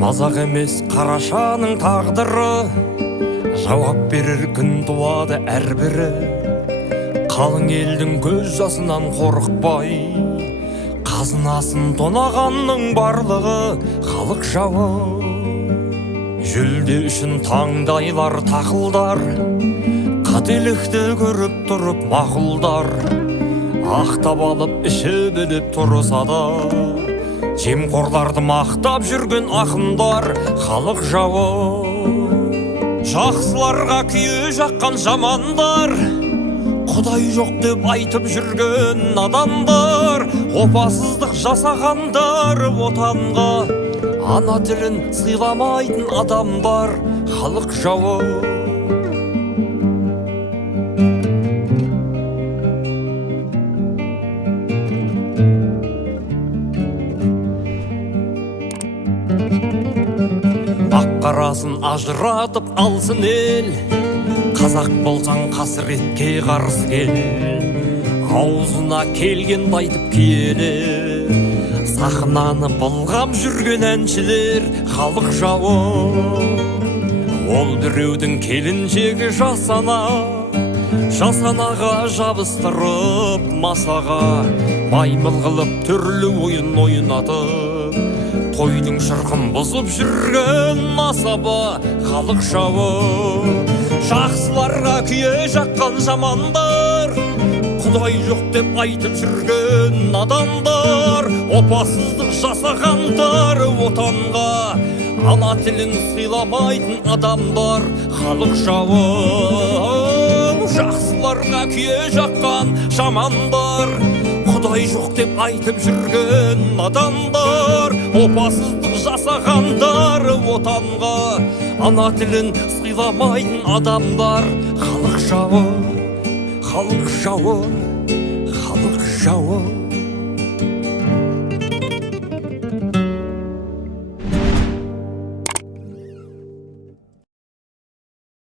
Мазақ емес қарашаның тағдыры, жауап берер күн туады әрбірі. Қалың елдің көз жасынан қорықпай, қазынасын тонағанның барлығы халық жауы. Жүлде үшін таңдайлар тақылдар, қателікті көріп тұрып мақұлдар. Ақтап алып іші біліп тұрса да, жемқорларды мақтап жүрген ақындар халық жауы. Жақсыларға күйе жаққан жамандар, Құдай жоқ деп айтып жүрген адамдар, опасыздық жасағандар отанға, ана тілін сыйламайтын адамдар халық жауы. Ақ-қарасын ажыратып алсын ел, қазақ болсаң қасіретке қарсы кел. Аузына келгенді айтып киелі, сахнаны былғап жүрген әншілер халық жауы. Ол біреудің келіншегі жасанаға жабыстырып, масаға маймыл қылып түрлі ойын ойнатып, тойдың шырқын бұзып жүрген асаба халық жауы. Жақсыларға күйе жаққан жамандар, Құдай жоқ деп айтып жүрген адамдар, опасыздық жасағандар отанға, ана тілін сыйламайтын адамдар халық жауы. Жақсыларға күйе жаққан жамандар, Құдай жоқ деп айтып жүрген адамдар, опасыздық жасағандар отанға, ана тілін сыйламайтын адамдар халық жауы, халық жауы.